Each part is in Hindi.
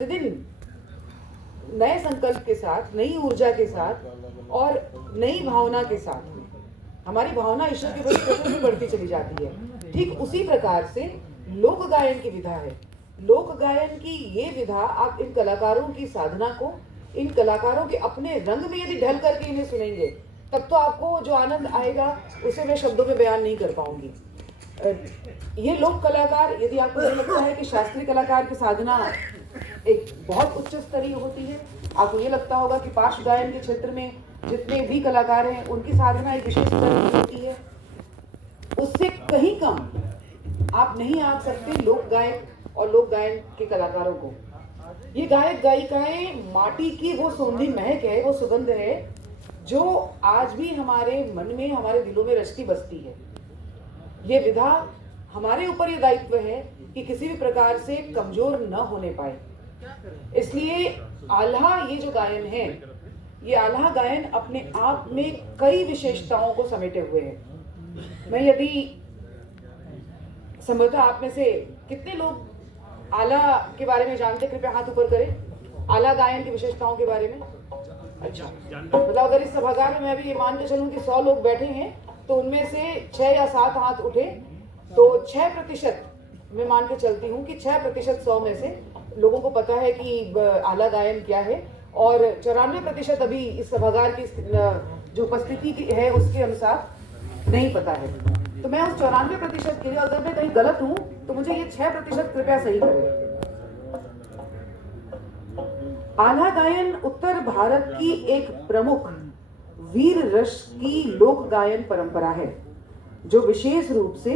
दिन नए संकल्प के साथ, नई ऊर्जा के साथ और नई भावना के साथ में हमारी भावना ईश्वर के प्रति सतत में बढ़ती चली जाती है। ठीक उसी प्रकार से लोक गायन की विधा है। लोक गायन की ये विधा आप इन कलाकारों की साधना को, इन कलाकारों के अपने रंग में यदि ढल करके इन्हें सुनेंगे, तब तो आपको जो आनंद आएगा उसे मैं शब्दों में बयान नहीं कर पाऊंगी। ये लोक कलाकार, यदि आपको ये लगता है कि शास्त्रीय कलाकार की साधना एक बहुत उच्च स्तरीय होती है, आपको ये लगता होगा कि पार्श्व गायन के क्षेत्र में जितने भी कलाकार हैं उनकी साधना एक विशेष स्तर की होती है, उससे कहीं कम आप नहीं आंक सकते लोक गायक और लोक गायन के कलाकारों को। ये गायक गायिकाएं माटी की वो सौंधी महक है, वो सुगंध है जो आज भी हमारे मन में, हमारे दिलों में रचती बसती है। ये विधा हमारे ऊपर ये दायित्व है कि किसी भी प्रकार से कमजोर न होने पाए। इसलिए आल्हा, ये जो गायन है, ये आल्हा गायन अपने आप में कई विशेषताओं को समेटे हुए है। मैं यदि संभवतः आप में से कितने लोग आला के बारे में जानते, कृपया हाथ ऊपर करें। आला गायन की विशेषताओं के बारे में अच्छा, मतलब अगर इस सभागार में मैं अभी ये मान के चलूं कि 100 लोग बैठे हैं तो उनमें से 6 या 7 हाथ उठे, तो 6% मैं मान के चलती हूँ कि 6% 100 में से लोगों को पता है कि आला गायन क्या है, और 94% अभी इस सभागार की जो उपस्थिति की है उसके अनुसार नहीं पता है। तो मैं उस 94% के लिए, अगर मैं कहीं गलत हूँ तो मुझे ये 6% कृपया सही करें। आल्हा गायन उत्तर भारत की एक प्रमुख वीर रस की लोक गायन परंपरा है, जो विशेष रूप से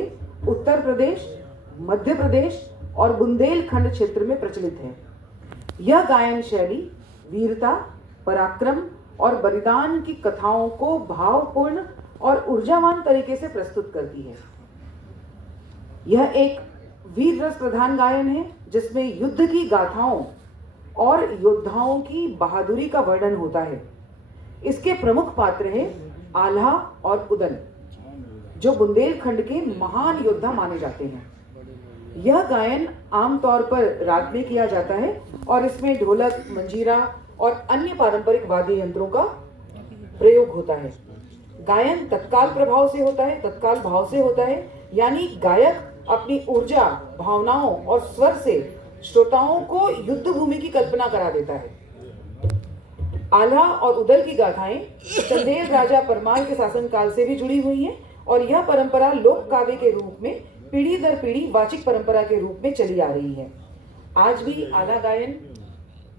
उत्तर प्रदेश, मध्य प्रदेश और बुंदेलखंड क्षेत्र में प्रचलित है। यह गायन शैली वीरता, पराक्रम और बलिदान की कथाओं को भावपूर्ण और ऊर्जावान तरीके से प्रस्तुत करती है। यह एक वीर रस प्रधान गायन है जिसमें युद्ध की गाथाओं और योद्धाओं की बहादुरी का वर्णन होता है। इसके प्रमुख पात्र हैं आल्हा और उदन, जो बुंदेलखंड के महान योद्धा माने जाते हैं। यह गायन आमतौर पर रात में किया जाता है और इसमें ढोलक, मंजीरा और अन्य पारंपरिक वाद्य यंत्रों का प्रयोग होता है। गायन तत्काल प्रभाव से होता है, तत्काल भाव से होता है, यानी गायक अपनी ऊर्जा, भावनाओं और स्वर से श्रोताओं को युद्ध भूमि की कल्पना करा देता है। आल्हा और उदल की गाथाएं चंदेल राजा परमाल के शासनकाल से भी जुड़ी हुई हैं और यह परंपरा लोक काव्य के रूप में पीढ़ी दर पीढ़ी वाचिक परंपरा के रूप में चली आ रही है। आज भी आल्हा गायन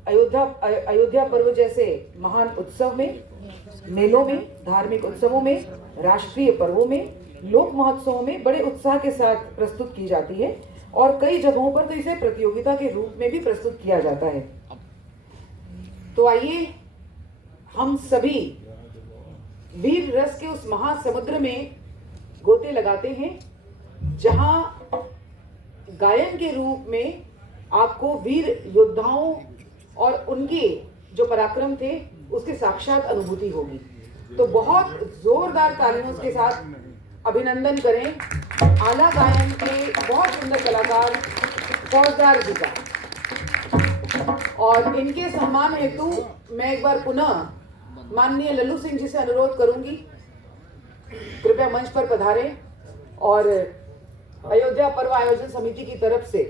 अयोध्या पर्व जैसे महान उत्सव में, मेलों में, धार्मिक उत्सवों में, राष्ट्रीय पर्वों में, लोक महोत्सवों में बड़े उत्साह के साथ प्रस्तुत की जाती है और कई जगहों पर तो इसे प्रतियोगिता के रूप में भी प्रस्तुत किया जाता है। तो आइए हम सभी वीर रस के उस महासमुद्र में गोते लगाते हैं, जहां गायन के रूप में आपको वीर योद्धाओं और उनके जो पराक्रम थे उसकी साक्षात अनुभूति होगी। तो बहुत जोरदार तालियों के साथ अभिनंदन करें आला गायन के बहुत सुंदर कलाकार फौजदार जी का। और इनके सम्मान हेतु मैं एक बार पुनः माननीय लल्लू सिंह जी से अनुरोध करूंगी, कृपया मंच पर पधारें और अयोध्या पर्व आयोजन समिति की तरफ से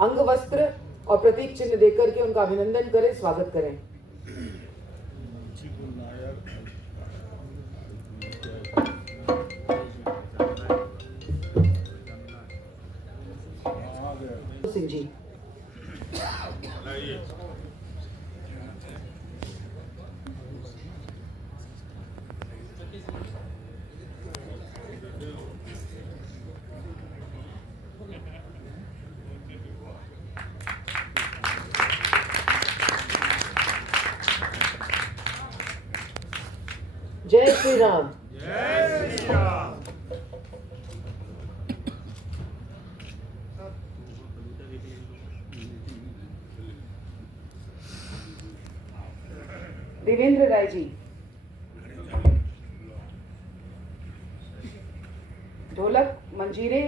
अंग वस्त्र और प्रतीक चिन्ह देकर के उनका अभिनंदन करें, स्वागत करें। सिंह जी, जय श्री राम। जय श्री राम। देवेंद्र राय जी, ढोलक मंजीरे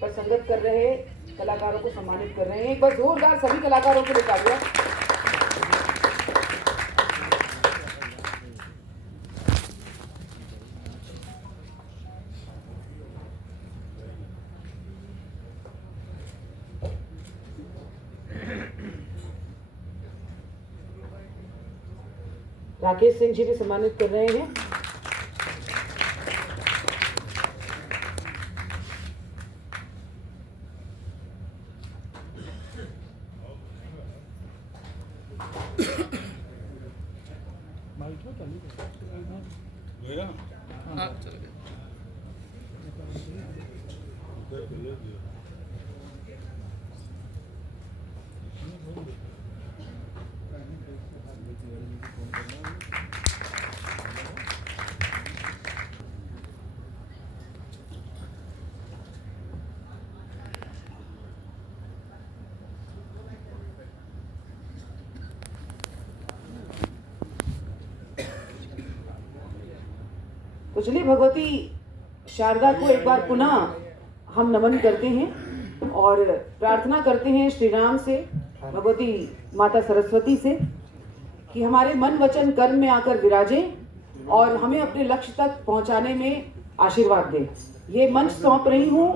पर संगत कर रहे कलाकारों को सम्मानित कर रहे हैं। एक बार जोरदार सभी कलाकारों के लिए तालियां। राकेश सिंह जी भी सम्मानित कर रहे हैं। तो चलिए भगवती शारदा को एक बार पुनः हम नमन करते हैं और प्रार्थना करते हैं श्री राम से, भगवती माता सरस्वती से, कि हमारे मन वचन कर्म में आकर विराजें और हमें अपने लक्ष्य तक पहुंचाने में आशीर्वाद दें। ये मंच सौंप रही हूँ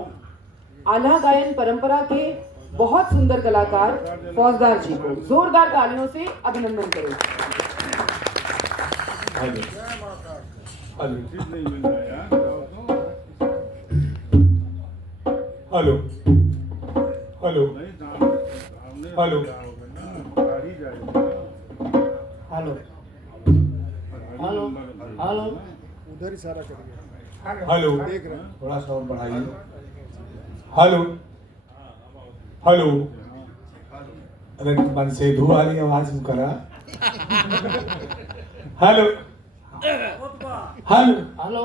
आल्हा गायन परंपरा के बहुत सुंदर कलाकार फौजदार जी को। जोरदार तालियों से अभिनंदन करें। Hello hello hello hello hello hello उधर इशारा करिए। हेलो देख रहे हैं। थोड़ा सा और बढ़ाइए। हेलो हेलो अरे मन से धू वाली आवाज में करा। हेलो हेलो हेलो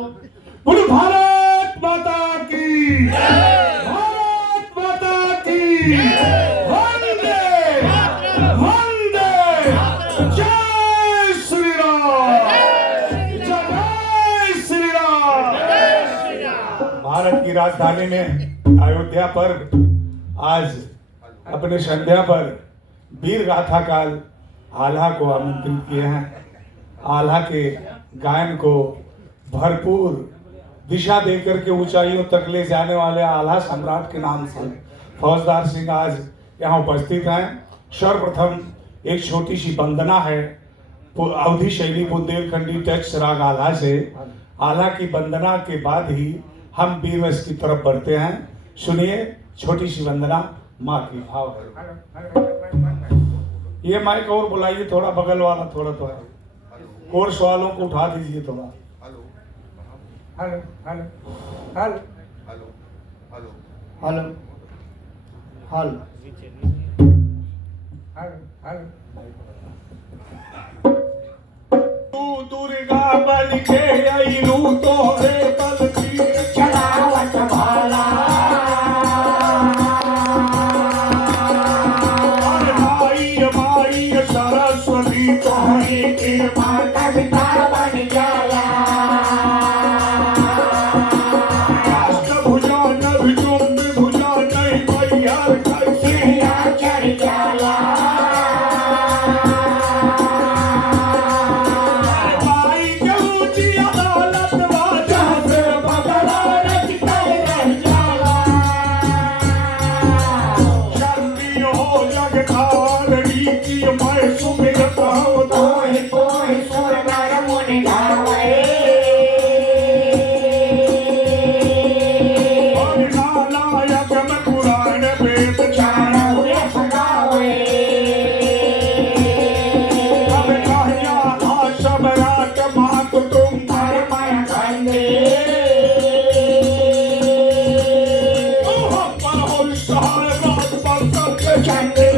बोलो भारत माता की, भारत माता की, वंदे वंदे, जय श्री राम, जय श्री राम। भारत की राजधानी में अयोध्या पर आज अपने संध्या पर वीर गाथा काल आल्हा को आमंत्रित किए हैं। आल्हा के गायन को भरपूर दिशा देकर के ऊंचाइयों तक ले जाने वाले आल्हा सम्राट के नाम से फौजदार सिंह आज यहाँ उपस्थित हैं। सर्वप्रथम एक छोटी सी वंदना है अवधि शैली बुंदेलखंडी टेक्स्ट राग आल्हा से। आल्हा की वंदना के बाद ही हम वीर रस की तरफ बढ़ते हैं। सुनिए छोटी सी वंदना माँ की भाव। ये माइक और बुलाइए थोड़ा, बगल वाला थोड़ा थोड़ा, कोर्स वालों को उठा दीजिए थोड़ा। Hello hello hello hello hello hello hello तू दुर्गा बन के अइलू तोहरे बल तीर चलावत भाला और माई माई सरस्वती तोहरे कृपा कविता बन जाला भुजा नभ चुंब भुजा नहीं मैया कैसे सीढ़िया चढ़ जाला माई के ऊंची अदालत वाजा से बगला रच कर रह जाला शक्ति हो जगतारणी की मैं सुमिरता हूँ कोई कोई सुर नर मुनि धावे और नालायक में पुराण वेद चारण चाणूर सगावे अब कहिया आशम रात मात तुम धर्मय खंडे हम पर हो सहाय रात पर सबके चंद्र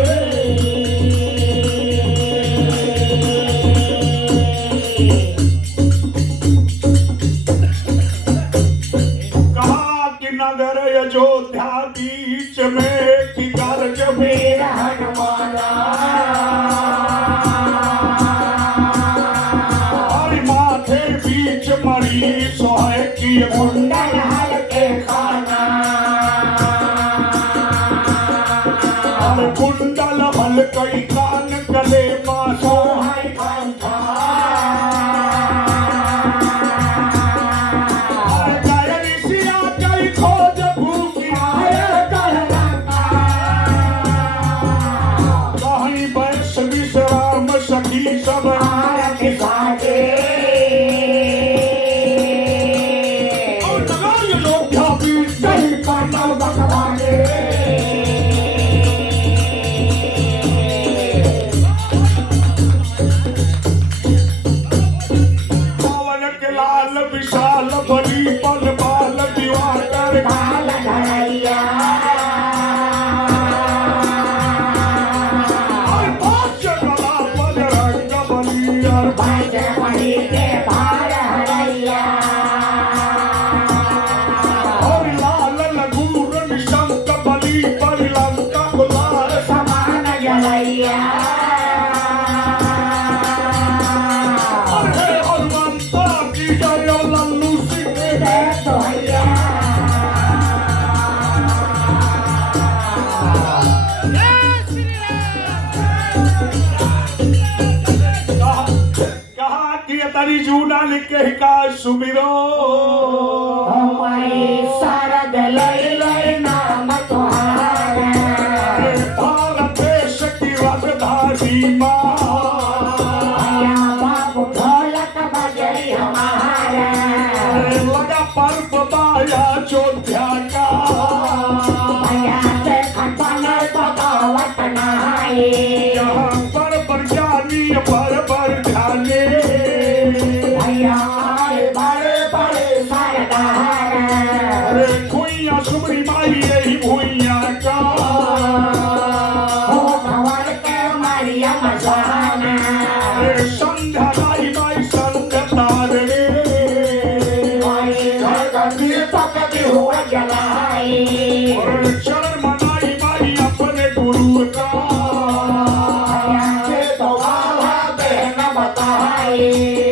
लाल कई कान गले मासो हाय पंथा गायन सिया कई खोज भूखी कहीं बैस विश्राम सखी सब भारत साजे और लगाइए लोग क्या बीच कहीं पाना भगवाने पवन के लाल विशाल बली पल बाल दिवाकर बाल धरैया और भाष्य कला बजरंग बली और बाजे पड़ी के भार हरैया और लाल लगूर निशंक बली परिलंका कुलार समान जलैया और हे हनुमंता की जय लल्लू सिंह दे तो हैया कहा कि तरी जूना लिखे का सुमिरो हमारी शारद लय लय नाम तुम्हारा भारत देश की राजधानी माँ भैया बाबू ढोलक बजई हमारा लगा पर्व बाया अयोध्या का भैया से खटन बगावत नहाए यहाँ पर ज्ञानी पर ध्याने भैया आए बड़े बड़े सरदार अरे भुइया सुमरी माई यही भुइया का हो भवर के मारिया मजाना अरे संध्या लाई माई संध्या तारे कोई घर का दीपक भी हुआ जलाए और चरण मनाई माई अपने गुरु का भैया के तो वाला देन बताए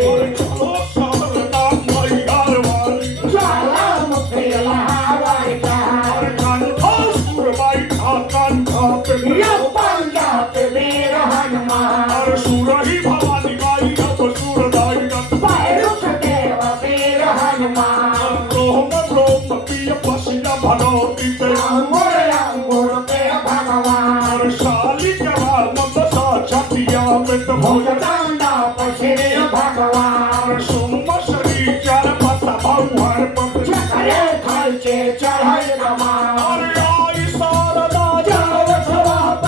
और चलो सावरता माई हरवाली ज्वाला मुखी लहावाई का और कंठा सुर माई कंठा पे यो पंजाब वीर हनुमान और सुरही भवानी माई अब सुरदाई का पैरुख देव वीर हनुमान रोम पिय पसिया भगवती ते अंगुर अंगुर के भगवान और शाली जवान बसा छतिया में तो भुजगंगा पश्री भगवान और सोमश्री चार पता भगवान पर चकरे खर्चे चढ़ाई रमान और आई शारदा जावत बाप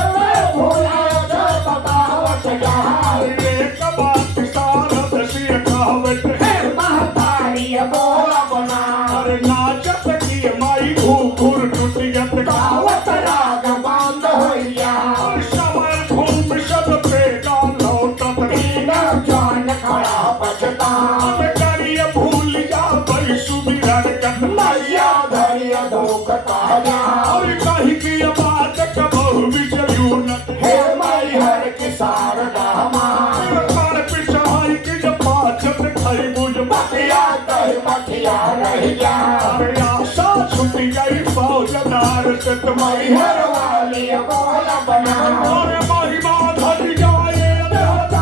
भोला जब बगावत जहार एक बात शारद सिर कहवत हे महतारी बोला बना और नाचत की माई घूर टूटियत गावत राग बांध होइया और समय घूम सब पे लौटत तीन जान खड़ा पछता अब करिए भूल जा भाई सुमिरन कत मैया धैर्य दुख ताजा और कहीं की बात कबहु बिचलू न हे माई हर की शारदा माँ पर पिछाई की जब पाछत खाई बुझ मखिया कही मखिया रहिया अरे आशा छूट गई फौजदार से तुम्हारी मैहर वाली बोला बना और महिमा धर जाए देवता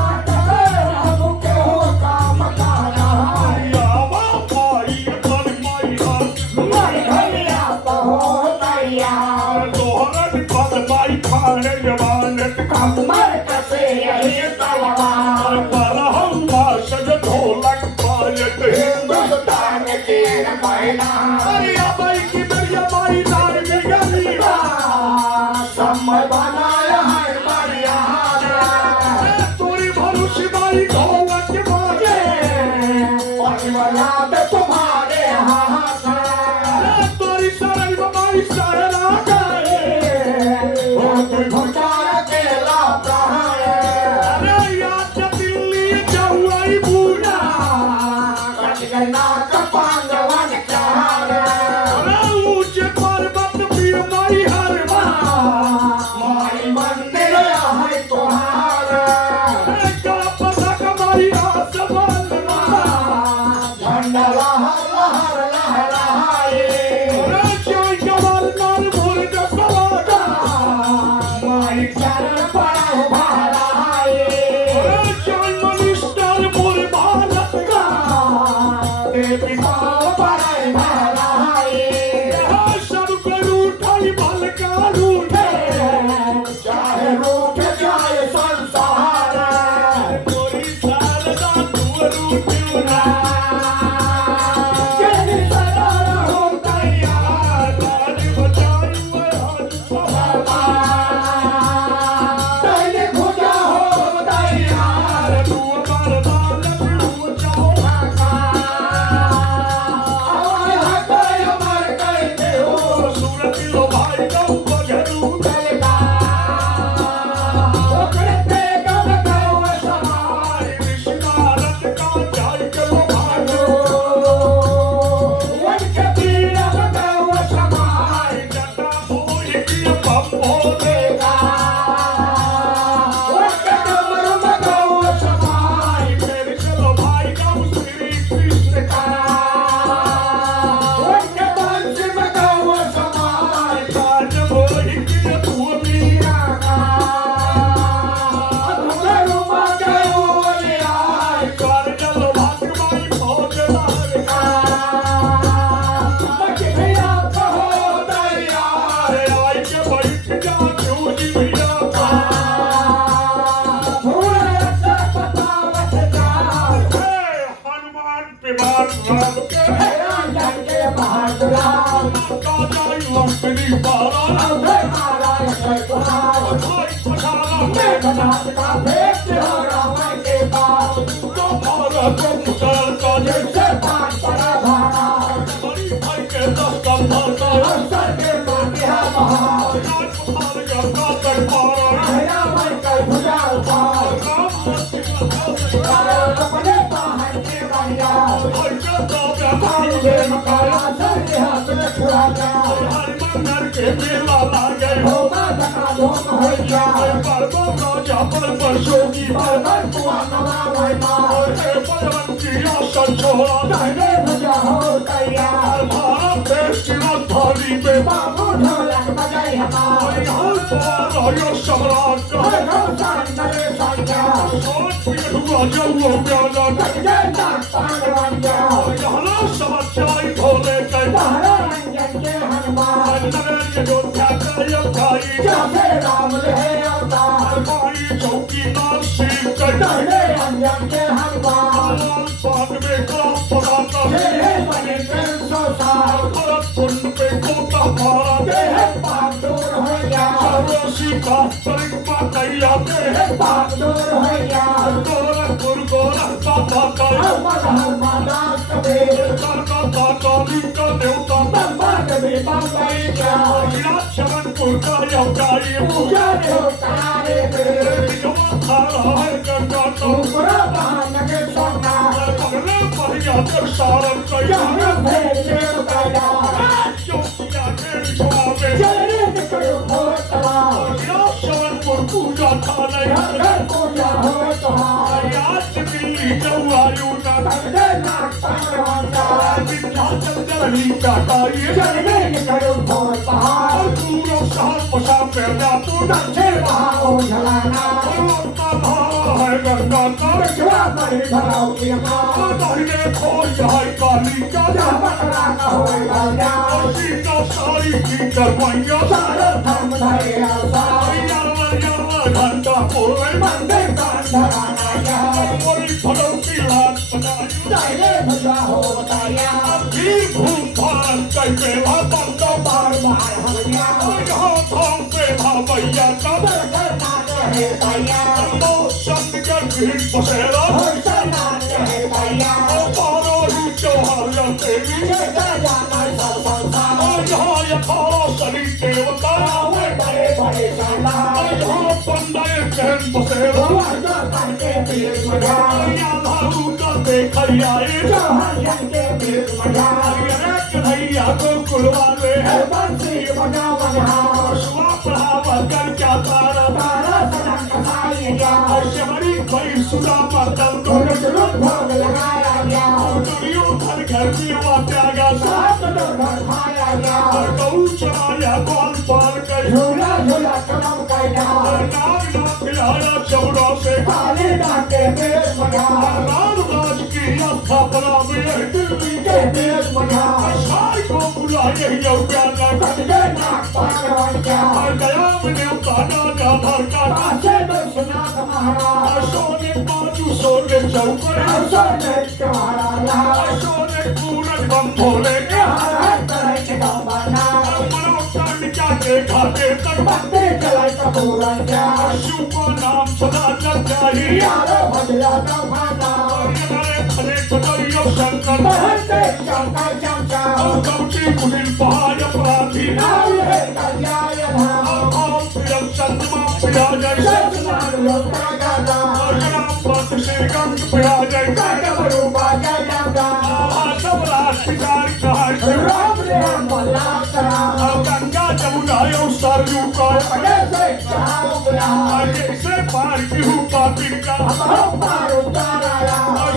हम केहू काम काना आवा पाई पर मैया मर घलिया बहो तैया दोहरन पद माई खाने जवान कमर कसे यही तलवार पर हम सज ढोलक पायत हिंदुस्तान की मैना अरे भाई की दरिया माई नार में गली समय बनाया है मर्यादा तोरी भरोसे माई ढोलक बाजे परिवार तुम्हारे हाथ तोरी शरण माई शरण आ गए घुटा के ला मेघनाथ का भेष तिहारा माई के पास जो भारत को पुकार का जिससे पाठ पड़ा भारा बड़ी भाई के 10 कंधा का अवसर के बांधिया महार राजकुमार गंगा कर पारा भैया माई का भुजा उपार अपने बाहर के बढ़िया काल के मकाया सर हाथ में छुड़ा गया के मेला लागे होगा धका धोम हो गया पर्वों राजा पर वर्षोगी बरबर कुआ नवा भाई मार बलवन की आसन छोड़ा कहने भजा हो तैयार भारत देश की राजधानी में बाबू ढोलक बजाई हमार यहाँ पर आयो सम्राट का हर घमसान करे संख्या सोच पीट हुआ जौओं प्याला कटके नाक पांडवन जा यहाँ समस्याएं भोले गए पहरा रंजन के हनुमान नगर अयोध्या का ये भाई जैसे राम रहे अवतार भाई चौकी नाल सील कर कहने रंजन के हनुमान लाल बाग में कला पड़ा तेरे बने कर सोसार भरत कुंड पे कोटा मारा तेरे पाप दूर हो गया सर्वसी का परिक्रमा कैया तेरे पाप दूर हो गया गोरखपुर गोरखता दाता अमर हनुमानदास कबीर दाता दाता का देवता बम्बा कभी बम्बई क्या शरणपुर का यवतारी पूजा ने हो तारे मेरे जमा खा रहा है गंगा तो पूरा बहाना के सोना पगले पहिया कर सारन कैया जहाँ भेज देव कैला चौकिया के छावे चलने निकलो भोर तलाव शरणपुर पूजा था नहीं घर पूजा हो तुहार आज दिल्ली जवायु ना कहने नाक पांडवन जा विंध्याचल जलनी काटाई चलने निकलो भोर पहाड़ पूरा साल पसा पैदा तो दक्षिण बहाओ झलाना का भाव है गंगा का बिछुआ पर भराओ की माँ दाहिने खोज है काली का जहाँ बकरा का होएगा न्याय सीता सारी की करवाइया सारा धर्म धरे आसार घंटा बोले मंदिर दान धराना जाए बड़ी भगवती लाल बनाई दाहिने भुजा हो तैयार वीर भूम भारत का बेला बंदा बार बार हो गया यहाँ धाम पे भावैया का बरकर नाच रहे तैयार मौसम के भीड़ बसेरा होशा नाच रहे तैयार पारो ही चौहार देवी चेता जाना सब संसार यहाँ यथारा शरीर देवता आवे बड़े बड़े सरदार यहाँ पंडाए कहन बसेरा वर्दा करके पीर मजार यहाँ का देखैया चौहान के पीर मजार कन्हैया को कुलवाले है बंसी बजा बजहार सुआ पढ़ावा कर क्या तारा तारा सनक कसाई गया शबरी भाई सुधा मर्दन उलट लुट भोग लगाया गया दुनियों घर घर पीवा त्यागा सात डोर खाया गया गऊ चराया बाल पाल कर झूला झूला कदम कैला नाग ना खिलाया चौरा से काले डाके पेश मजार राम राज की स्थापना में दिल्ली के पेश मजार साई को बुलाए यौप्याना कटके नाक पांडवन क्या गया में ताना जा भर का कासे विश्वनाथ महाराज सोने बाजू सोने चौकर अवसर में तुम्हारा लाल सोने पूरन बम भोले के हर हर तरह के दम्बाना मनोकांड के खाते तक बत्ते चलाए कपूरन क्या शिव का नाम सदा चल जाही यारो भजला दम्बाना खड़े खड़े शंकर बहते शंकर चमचा गौटी कुटिल पहाड़ अपराधी नाल है कल्याण धाम आओ प्रियम चंद्रमा पिया जय सतनाम लोका गादा राम भक्त श्री गंग पिया जय काटवरू बाजा जादा सब राष्ट्रकार कहा राम राम भला सरा गंगा जमुना यो सरयू का अपने से चाहो बुला से पार की हूँ पापी का हम पार उतारा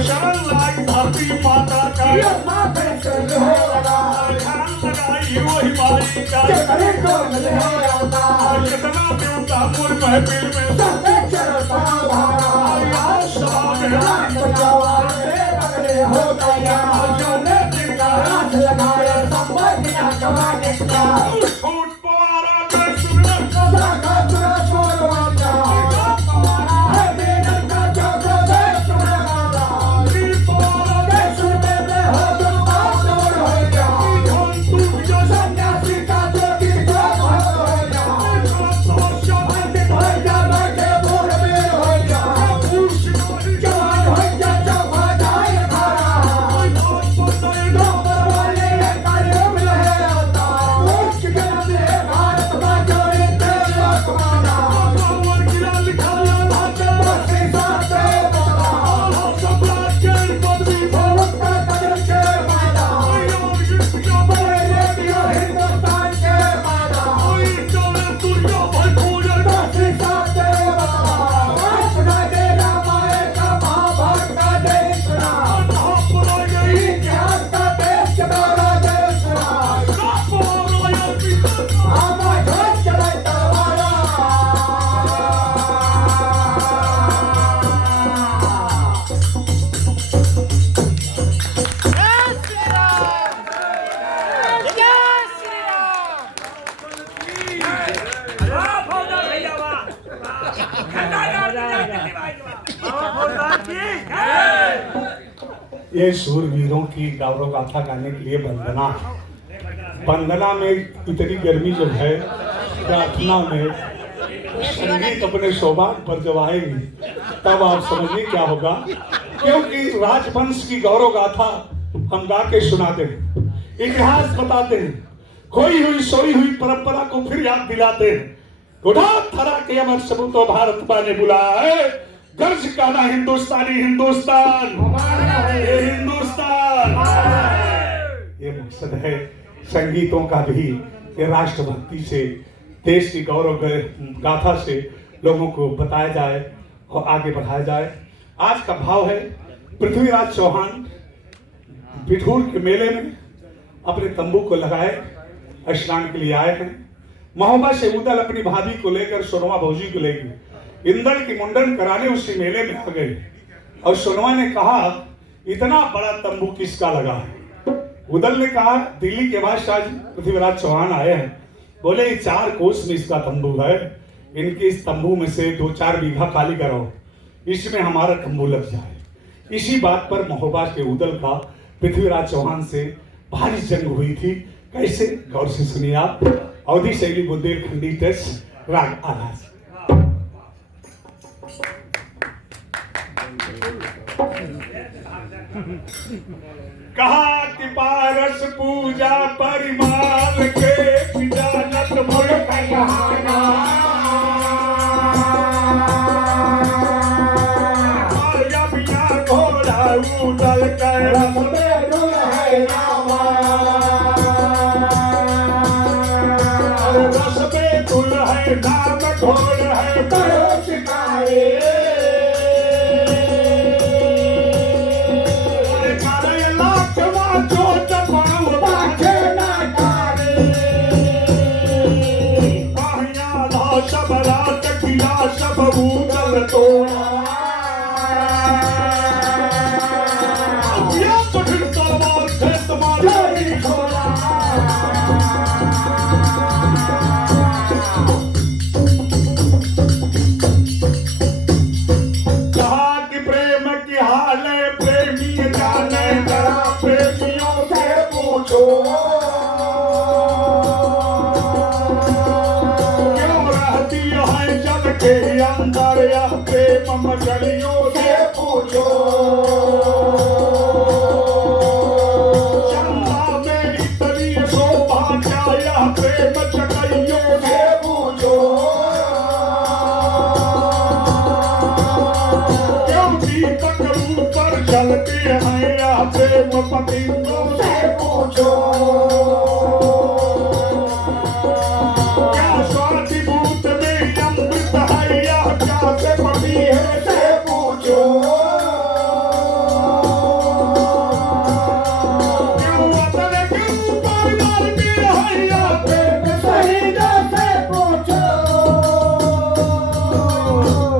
शरण लाई धरती माता का ये माथे से हो लगा ध्यान लगाई वही माई का करे को मिले आता कितना देवता मोर महफिल में सबके चरण पाँव धारा यार सभा में राम बचावा रे बगले हो गया जो ने दिन का रात लगाया संबंध बिना गवा देखता छूट पारा के सुनर सदा का सुरा सोर वाला है बेनर का जो देश में वाला की पारा देश में हो तो बात दूर हो गया धन टूट जा सन्यासी का जो भी जो हो गया समस्या पंडित हो जा बैठे ये शूरवीरों की गौरव गाथा गाने के लिए वंदना। वंदना में इतनी गर्मी जब है, प्रार्थना में संगीत अपने सौभाग्य पर जब आएगी तब आप समझिए क्या होगा। क्योंकि राजवंश की गौरव गाथा हम गा के सुनाते हैं, इतिहास बताते हैं, खोई हुई सोई हुई परंपरा को फिर याद दिलाते हैं। उठा थरा के अमर सबूतो भारत पाने बुलाया है, गर्ज गाना हिंदुस्तानी हिंदुस्तान, ये हिंदुस्तान। ये मकसद है संगीतों का भी, ये राष्ट्रभक्ति से, देश की गौरव गाथा से लोगों को बताया जाए और आगे बढ़ाया जाए। आज का भाव है, पृथ्वीराज चौहान बिठूर के मेले में अपने तंबू को लगाए स्नान के लिए आए हैं। महोबा से उदल अपनी भाभी को लेकर सोनवा भौजी को लेकर इंदल की मुंडन कराने उसी मेले में आ गए और सोनवा ने कहा, इतना बड़ा तंबू किसका लगा है? उदल ने कहा, दिल्ली के बादशाह पृथ्वीराज चौहान आए हैं, बोले 4 कोस में इसका तंबू है, इनके इस तंबू में से 2-4 बीघा खाली कराओ, इसमें हमारा तंबू लग जाए। इसी बात पर महोबा के उदल का पृथ्वीराज चौहान से भारी जंग हुई थी। कैसे? गौर से सुनिए आप। अवधि शैली बुंदेलखंडी टेस्ट राग आलास। कहा कि पारस पूजा परिमाल के जानत मुड़ कहाना, घोड़ा उदल कर है रामा, रस में तुल है नाम घोड़ है करो शिकारे, करे लाखवा चोट पाँव पाछे ना डारे, पाहिया ला सब रात किया सब उदल तोड़ा, अंदर या प्रेम मछलियों से पूछो, चंदा में इतनी शोभा क्या या प्रेम चकइयों से पूछो, क्यों दीपक ऊपर चलते हैं या प्रेम पतियों से पूछो, क्या स्वाति भूत में अमृत है या क्या से पति है से पूछो, क्यों वतन के ऊपर मरती है या प्रेम शहीदों से पूछो,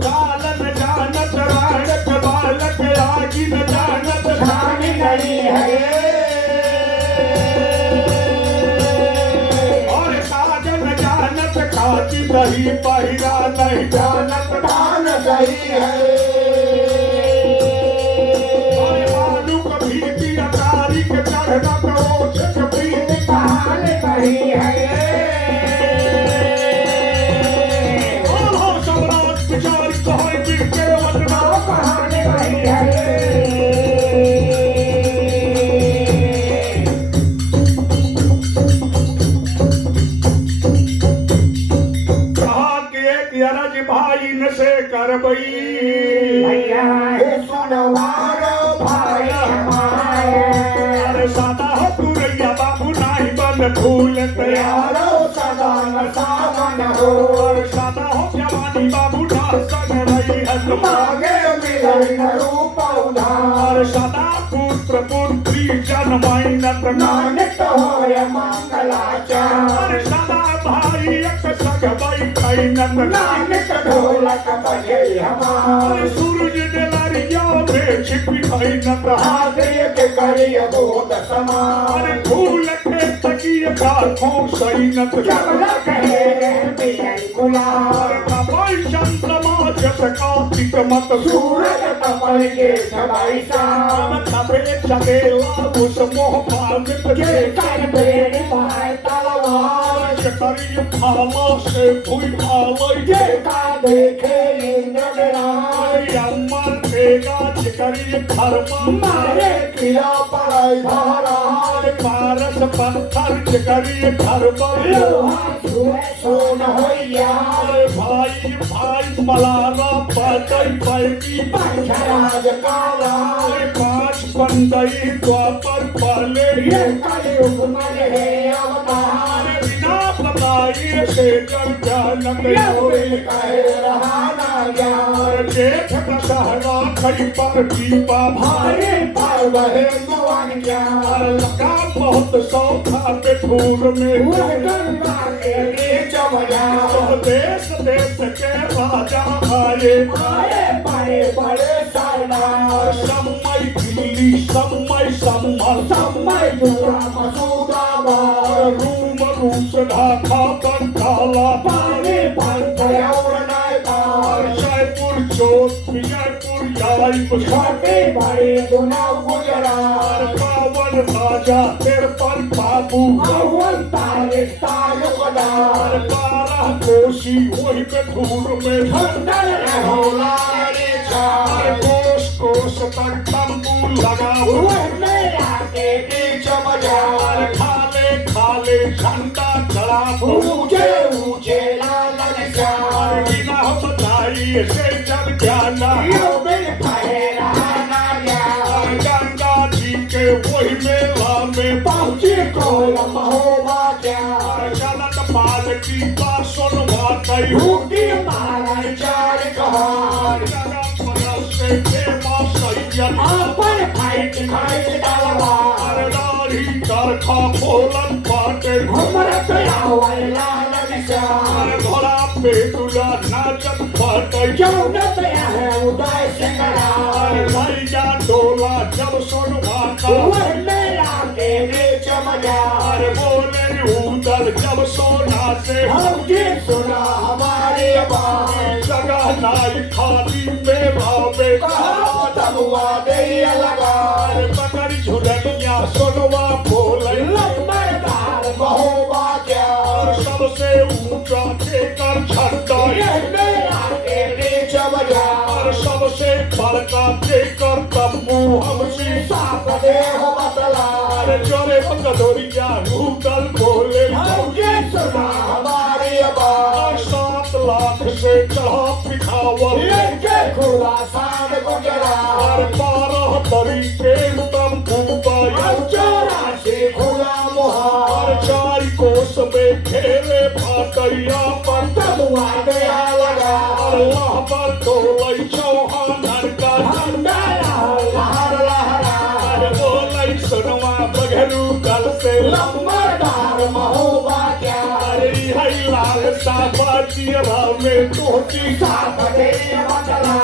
कालन जानत राणक बालक आगी न जानत ठानी नहीं है, काची नहीं पहिरा नहीं जानत दान सही है, मालूम कभी की तारीख चढ़ना करो छपरी कहान नहीं है, सम्राट विचार कहो जिनके वचना कहान नहीं है, भाई न से करबई भैया सुनवारो भाई हमारे, अरे सादा हो तू रैया बाबू नाही बन फूल तैयारो सदा न सावन हो, और सादा हो जवानी बाबू ना संग रही है मांगे मिलन रूप उधार, सदा पुत्र पुत्री जन्मैनत नानक होय मंगलाचार, सदा भाई एक संग बैठैनत नानक ढोलक बजे हमार, सूरज डलरिया में छिपी खैनत हाथे के करिय बोध समान, फूल के तकिय काखों सैनत जबला कहे रहती गुलार, कपई चंद्रमा जस कार्तिक मत सूरज तपन के छबाई शाम तबे चलेला उस मोह पावित के के कर बेड़ी पाए तलवार करी भाला से भूई भालई के का देखे इंद्र राय अमर देगा करी धर्म मारे किया पड़ाई धारार पारस पत्थर करी धर्म लोहा छुए सोन होइया भाई भाई मलारा पतई पैकी पंचराज काला पांच पंडई द्वापर पहले ये कलयुग में है अवतार बिना बताइए से जल जानत ये कहे रहा ना ज्ञान जेठ दशहरा कई पर दीपा भारे पर बहे दुआन ज्ञान लगा बहुत सौखा पे ठूर में वह गंगा के बीच बजा देश देश के राजा आए आए बड़े बड़े सरदार समय दिल्ली समय सम्मल समय जुड़ा मसूदा बार रूम रूस ढाका बंगाला पानी पंथ और नायकार जयपुर जोध जयपुर याइब छोटे बड़े गुना गुजरात पावन राजा तिरपन बाबू अव्वल तारीख तालुकदार 12 कोशी वही पे धूर में सुंदर रहोला रे चार कोस कोस तक तंबू लगा वह मेरा के बीच बाजार खाले खाले झंडा चढ़ा ऊंचे ऊंचे लाल निशान बिना बताइए से जग जाना यो बिन पढ़े रहा ना ज्ञान गंगा जी के वही मेला में पहुंची कोलम होगा क्या चलत पाल की बात सुनवा गई भूखी मारा चार कहार जगत बदल से देवा सैयद आपन फाइट खाई तलवार दाढ़ी चरखा खोलन पाटे हमरा तया वाला निशान घोड़ा पे तुला नाचत पाटे क्यों न तया है उदय सिंगरार भैया डोला जब सुनवा का वह मेरा के बीच बाजार बोले उधर जब सोना से हम की सुना हमारी बात जगह नाई खाली मेरा में कहा तबुआ दे लगा पकड़ झुरनिया सुनवा बोले लंबरदार बहुबा क्या सबसे ऊंचा देकर झंडा ये मेरा के बीच बाजार और सबसे बड़का देकर तंबू हमसे साप देह बतला जोरे भगदोरिया रूदल बोले हम की सुना हमारी बात 7 लाख से चढ़ा पिखावल लेके खुला सान गुजरात 12 तरीके तंबू हम 84 खुला मुहार 4 कोस में घेरे भाटैया पर तबुआ दे लगा अल्लाह पर डोलै चौहान का लहर लहरा बोलै सुनवा बघरू दल से लंबरदार महोबा क्या अरे है लाल साबा जिया में तोची साप दे बतला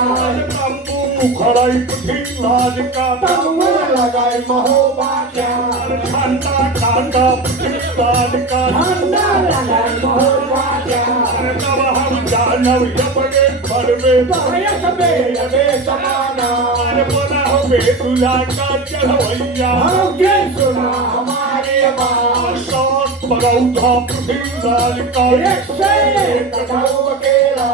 तंबू मुखड़ाई पुठी लाज का तबुआ लगाए महोबा क्या ठंडा ठंडा पुठी लाज का ठंडा लगाए महोबा क्या तब हम जानव जबगे घर में भयक बेलवे समाना बोला हमें तुला का चढ़वैया हम के सुना हमारी बात सात बरौधा पुठी लाज का एक से एक कदम केला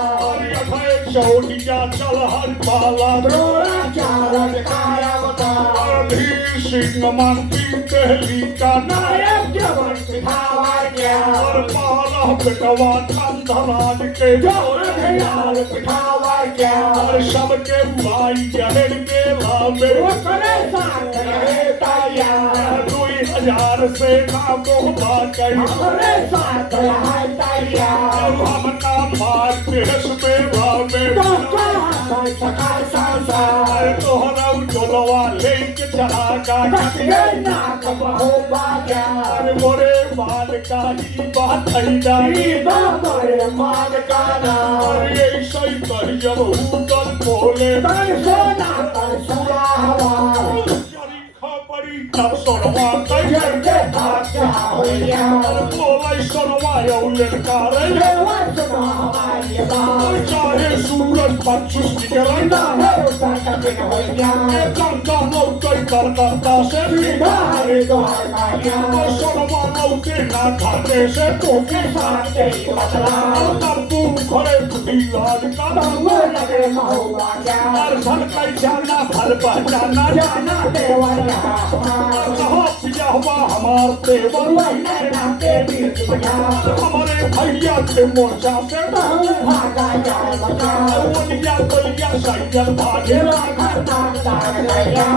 चौड़िया चल हर पाला द्रोणाचार्य कायावतार धीर सिंह मंत्री दहली का नायक जवन पिठावर क्या और 12 बेटवा धनधराज के जवन पिठावर क्या और सबके भाई जहर मेला में वो करे साथ रहे तैयार 2000 से ना मोहबा गई हमारे साथ रहे तैयार हमका मार देश मेला में तो कहाँ सकाल संसार तोहरा डोलवा लेके चढ़ागा कतिये नाक महोबा क्या अरे मोरे माल का ही बात है जाई बड़े मान का नाम अरे ऐसा ही कर जब उदल बोले तन सोना तन सुरा हवा शरीखा बड़ी นับสนว่าใคร เย็นเย็นผักจะหอยยาว โอ้ไล่สนว่าเอาเล่นการะ เยวันสนอหอยยาว चाहे सूरज पर सृष्टि करे น้าเฮลสันตะเป็นหอยยาว गंगा लौटे करता से ที่บ้านก็หอยยาว सोनवा लौटे ना खाते से तो ที่สานเจวัตลา तब्बू खड़े फुटीलाज का ต้องเมื่อละเดินมาหัวยาว हर घर का जाना भर पहचाना ยานาเทวันยามา कहा पिया हुआ हमार तेवर วันในน้ำเตมีสุยา हमारे भैया के मोर्चा से ต้องพากายามาจา वलिया बलिया सैयद भागे เดี๋ยวเราข้างตาตาใจยา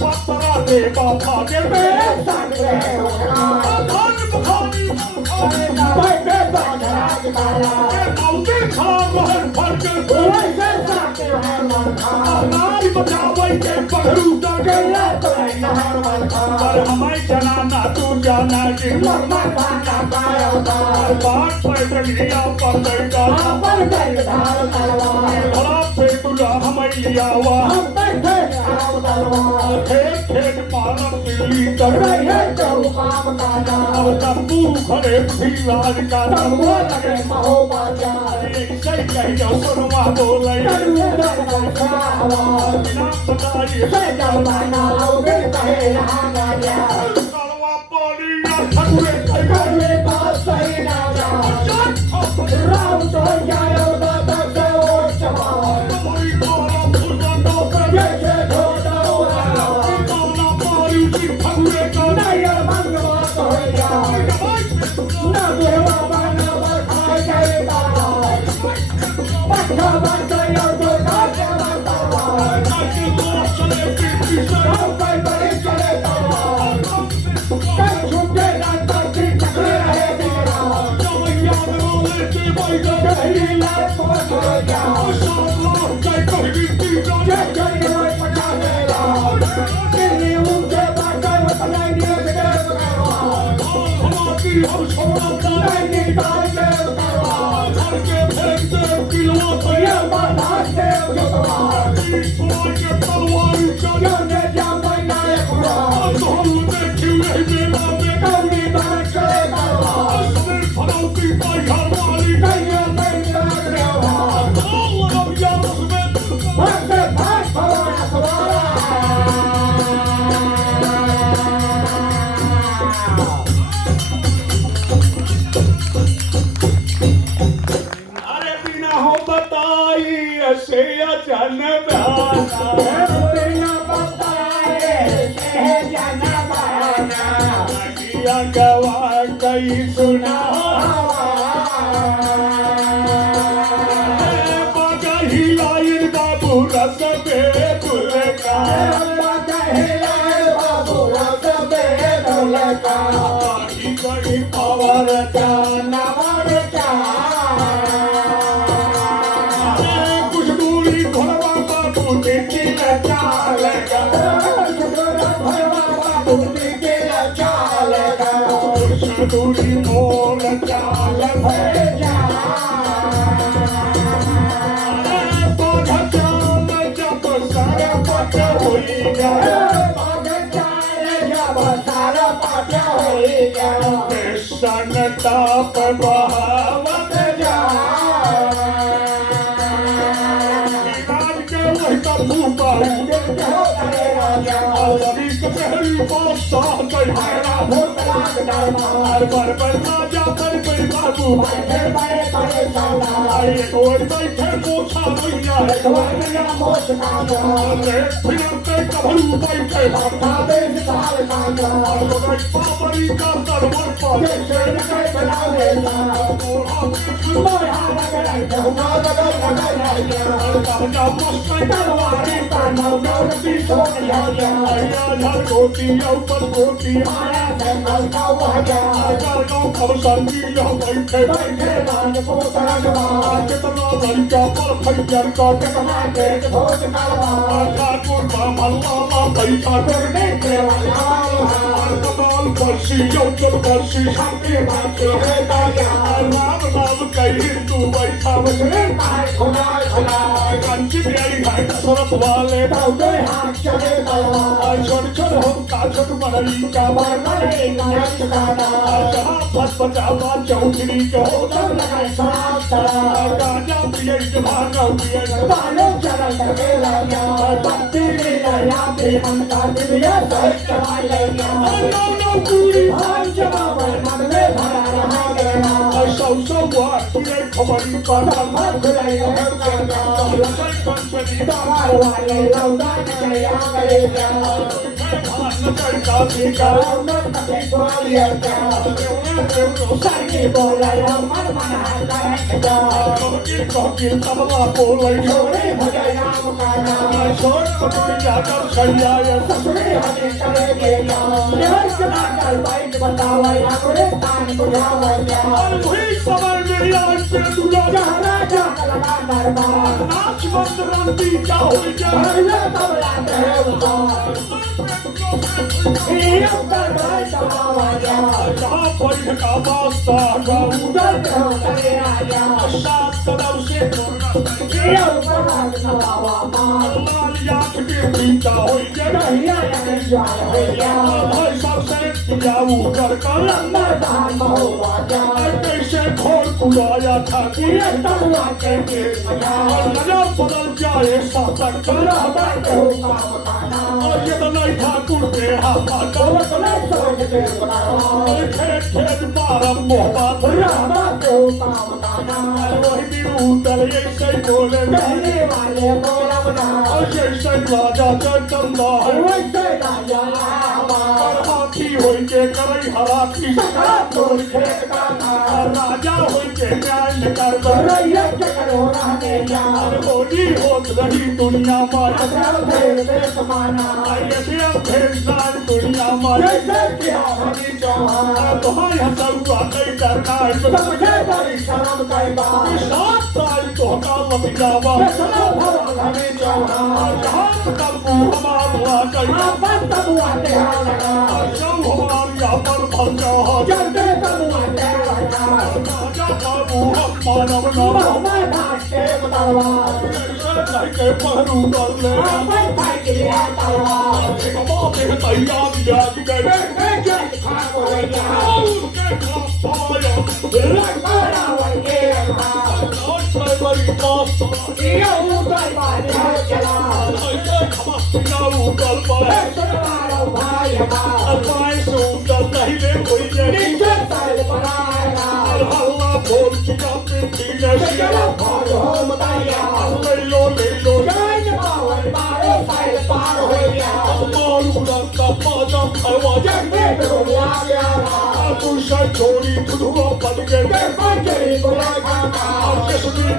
पतरा दे बाबा के เป๊ะสั่งแล้วนะ खान बखानी ไม่เป็นบ้าจะราชการลา औते खा महर भर के โอ้ยเส้นสั่งเดียวให้มันขา नारी बचावे के पहरू เดิ डगे นแล้วตัวไหนนะให้มันขา पर हमें जनाना तू जाना कि หมดมันผ่านตาตายเอาตา बात पे लिया पर देगा เอาไปเป็นทางตลอด भला पे तुला हमें लिया हुआ เอาไปเป็นเอาตลอด खेत खेत मारा दिल्ली कर ไรให้เจ้าความตาดา अब तब्बू खड़े भी राज का ต้องมัวละเดินมาโอบาจา एक सही कह जाओ सुनवा बोले จะรู้ได้ไงข้าว่า बिना बताइए ใช่เจ้าบ้านเราไม่ไปหางานยา कलवा पानी या ठगुए ก็เลยพอใส่นาดาเราจนยายเราตาตาเจ้าจะมา कोई काला फुलवा तो कर เย่เย่โดดเอาเรา काला पानी की ठगुए का ได้ยามันก็มาต่อยยาน่าเบื่อว่าบ้านเราบ้านใครใจตาลายบ้านข้าบ้านใจเราโดนรักแค่บ้านตาลาย ताकि वो चले पीछे से เราไปบริจาคตลอดกันชุดเดินอันตัดสินจากเรื่องอะไรดีเรา जब याद रोले के भाई का ได้ยินแล้วก็ตัวยาว शालाใจको ही दी जा เจ็บใจด้วยปัญญาเวลาที่นิ้วเจ็บปากใจว่าทำไมเดียวจะเดินตลอด हमारी हम छोड़ा था ได้ยินตายเดินตลอด घर के फेंकते किलवा तो เยี่ยมบ้านหาเดินอยู่ตลอด छोड़ के तलवार का ย้อนเดินยามไปนายของเรา हम देखे नहीं मेला में เก้ามีบ้านเจอตลอด असली फनौती पाई हमारी ได้เงินไม่เดินเร็วหอด Allah अब यार उसमें พักเส้นพักภาวนาสวารา अरे बिना हो बताई ऐसे अचानक आना เป็นน้ำตาเอ๋เอ๋ยานาบานา किया गवा कई सुना बाजा ही लाइन का बुरा सबे तुले का ही कई पावर जाना कुछ दूरी घोड़वा का बूटी की चालेगा कुछ दूरी मोल चाल बाधा चाल जब सारा पट हुई गया सन ताप बहावत राज के वही का भूपा अभी कचहरी पास साह गई पर राजा पर बाबू आए कोई बैठे मोछा भैया फिर कभरू बैठे पापड़ी का दरबार पर गोटी ऊपर गोटी खबर संगी बैठे कितना लड़का पर फैजर का ठाकुर बाबा बैठा कमाल वर्षी योजन वर्षी शांति मांगे है दाया राम नाम कई हिंदू बैठा बसरे कंची प्यारी है सरप वाले छोट छोट होता छोट मनई का जहाँ पद बचावा चौधरी के राजा प्रिय जवान प्रिय सौ बार प्रिय खबरी का समय मेरी आज पे दूल्हा नाच बंद रंती क्या हो जहाँ बैठ का वास्ता सात कदम से लाल के पीता हो सबसे जाऊ कर कैसे घोर कुलाया था नजर बदल जाए सातक ये तो नहीं ठाकुर के खेत खेत पारम मोहब्बत वही उतर ऐसे बोले ऐसे राजा चंदा हाथी हो के करई हराती राजा हो के न्याय कर होली होत रही दुनिया में दुनिया में तुम्हारे सब नहीं करना तो जावा छोड़ी खुदो पद के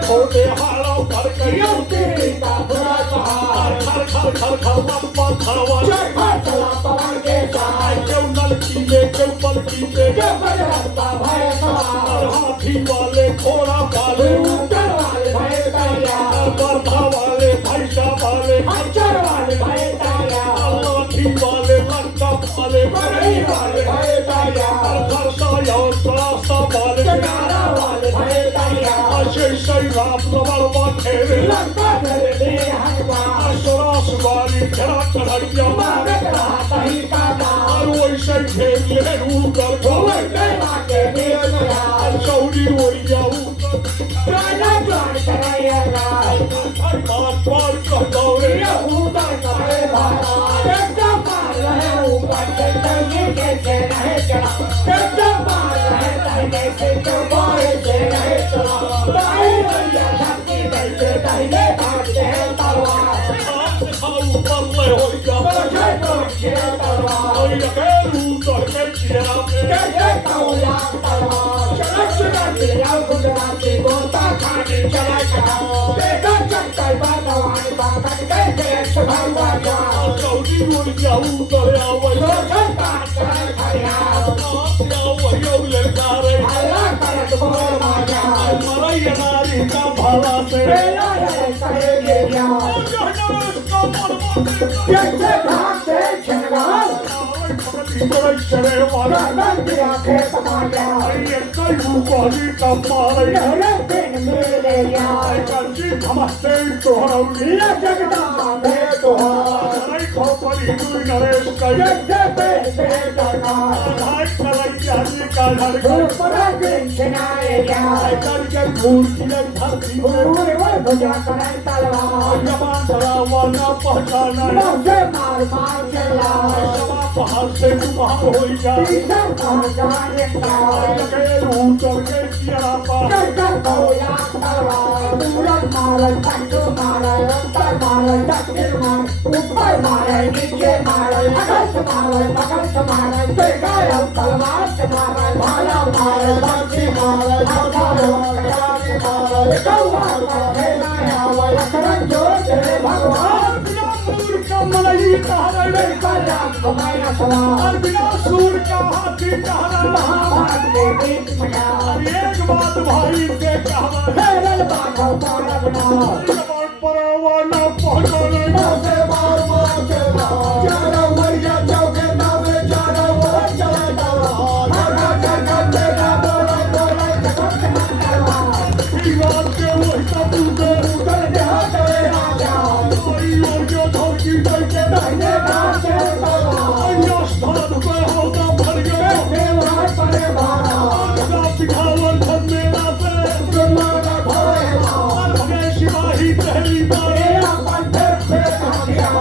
खोटे हारो कर हाथी वाले घोड़ा वाले बर्धा वाले भैंसा वाले लाठी वाले लंका वाले राम नवरवा खेले सरास वाली घेरा कढ़ैया और वैसे खेले ऊपर चौड़ी ओरिया भीतर चले वाला गर्दन दिया खेत माया ये कई कोली का मारे लहरे दिन मेरे यार कंजी धमस्ते तोहरा लीला जगदांबे तोहार आई खोपड़ी दुई नरेश का जैसे बेटे जगार हाय कलैया जी का धड़कन ऊपर कृष्णाए यार करके फूल की धरती में पूरे वो भुजा करन तलवार जवान डरावाना पहचाना मुझे मार मार चला जवा पहाड़ से तुमार हो जा तीसर पहुंचाने का लगे ऊपर के किया पा कर बोया तलवार पूरन मार पंचो मार अंतर मार दक्षिण मार ऊपर मार नीचे मार अगस्त मार बेगाय तलवार से मार भाला मार दक्षिण मार भाला मार कौवा मारे नया वलकरन जो तेरे भगवान बिना सूर का मलाई कहारे कल्याण कमाया सवार बिना सूर का हाथी कहारा महाभारत में बीच मजा एक बात भाई से कहा हेरल बाघों पर अपना जवान परवाना पहचाने से मार मार चला चारों मरिया चौके नावे चारों ओर चला चला हरा जगत तेरा बोला बोला जगत मंगलवा रात के वही तबू के उधर जहाँ चले राजा कोई और जो धरती करके दाहिने हाथ से तलवार अन्य स्थान पे होगा भर गए देवराज परे भारा अपना पिघावन धन मेरा से दुर्माना भोए मार भगे सिपाही पहली बार तेरा पंथे पे हथिया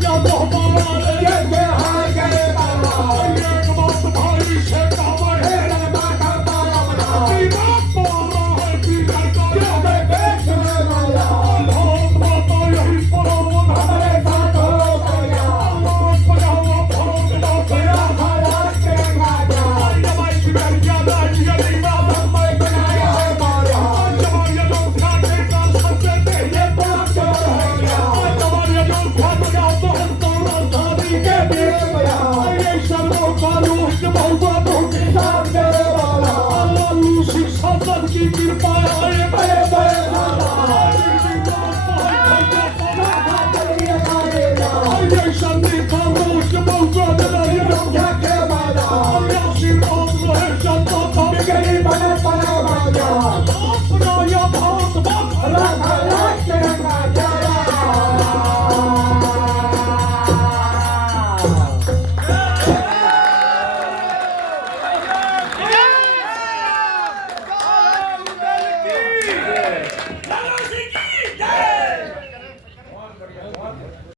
क्या मोहब्बत जैसे हार गए तलवार एक बात भाई से कहा हेरल बाघों पर अपना बिना पारा है बिना का मैं देश में माला भारत माता यही परवान हमारे साथ हो गया भारत पजावा भारत माता तेरा हालात के राजा जवाई सिकरिया दाजिया नहीं बाबा मैं बनाया है माया जवाई लोग खाते का सबसे पहले बात जो है गया जवाई लोग खाते का तो हम तो राजधानी के देव गया ये सर्वों का रूह के बहुबा बहु किसान तेरे वाला अल्लाह लूसी सदन की कृपा है बड़े बड़े साला चलिए मारेगा ये संधि का रूह के बहुबा दलालिया क्या के वाला आशीर्वाद रहे जनता का बिगड़ी बने बने बाजा अपना या भारत माता लाख लाख तिरंगा जला की